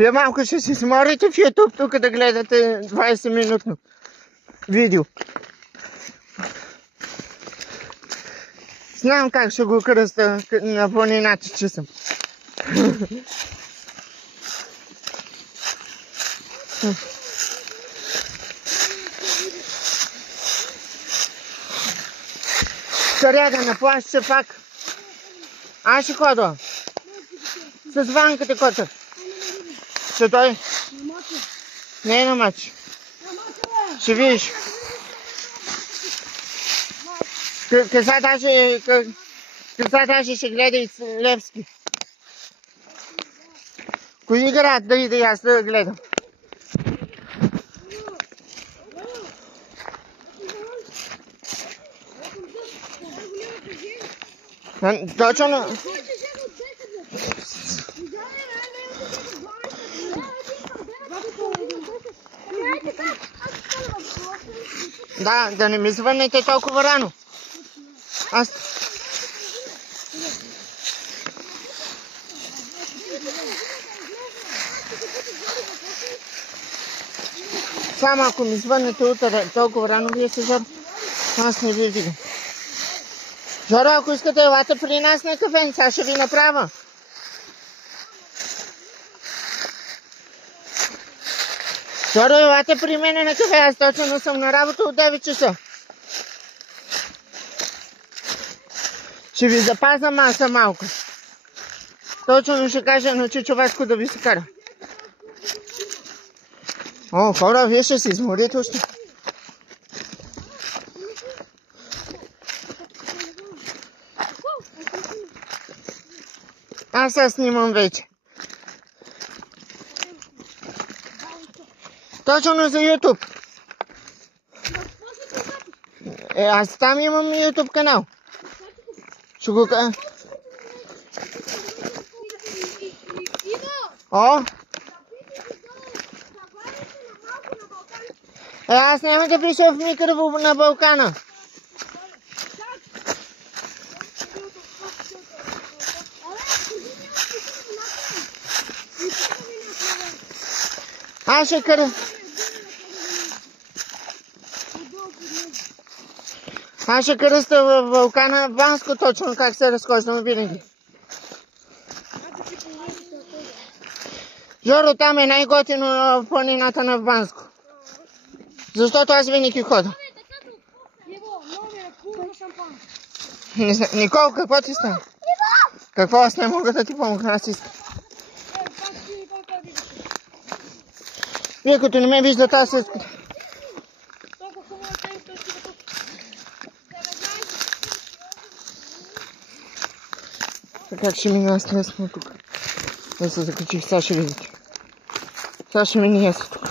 Вие малко ще си сморите в YouTube тук да гледате 20-минутно видео. Знам как ще го кръста на планината, че съм. Саряга на плаща пак. Аз ще ходя. С ванката кота. Ще той? Не е на мач. Ще видиш. Къса даже ще гледа и Левски. Кои играят да ида и аз да гледам? Точно. Да не ми звъннете толкова рано. Аз... Само ако ми звъннете утре толкова рано, вие се Жоро. Аз не ви видим. Жоро, ако искате, елате при нас на кафе, сега ще ви направя. Жоро, елате при мене на кафе, аз точно съм на работа от 9 часа. Ще ви запазя маса малко. Точно ще кажа на Чичоваско да ви се кара. О, хора, вие ще се изморите още. Аз сега снимам вече. Точно за YouTube. Аз там имам YouTube канал. Ще го кажа. О! Аз няма да пиша в микрово на Балкана. Аз ще къра. Аз ще кръста в Балкана Банско точно как се разхождам винаги. Жоро, там е най-готино в планината на Банско. Защото аз винаги ходя. Никол, какво ти става? Какво? Аз не мога да ти помогна, аз искам. Вие като не ме виждате, аз искам. Как ще мина аз лесно тук? Да се закачих, сега ще видите. Сега ще мина аз тук.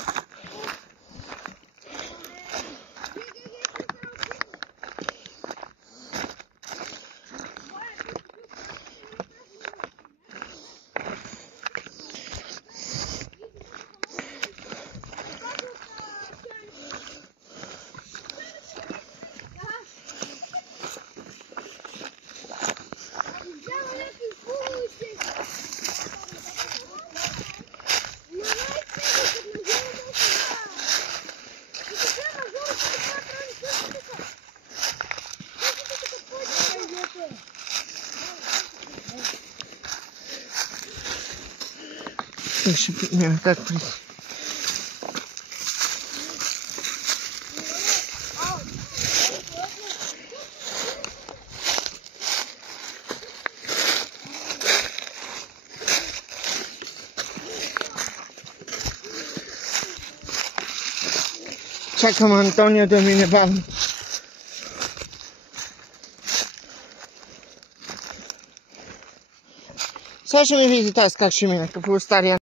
Ще пипнем так при. Чакам Антонио да мине бавно. Сега ще ми видите аз как ще мина, като стария